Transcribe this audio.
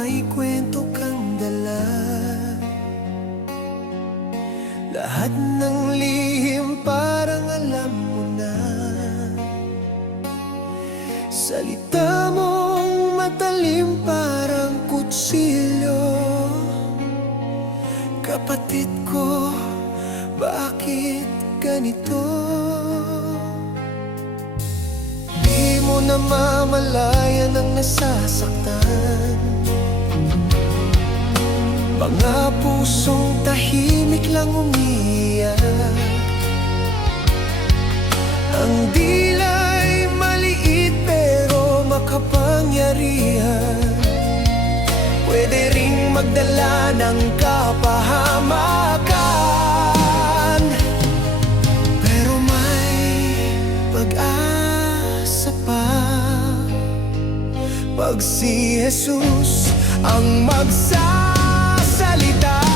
may kwento kang dala. Lahat ng lihim parang alam mo na. Salita mong matalim parang kutsilyo. Kapatid ko, bakit ganito? Di mo namamalayan ang nasasaktan. Mga pusong tahimik lang umiiyak. Ang dila'y maliit pero makapangyarihan. Pwede ring magdala ng kapahamakan. Pero may pag-asa pa pag si Jesus ang magsasalita.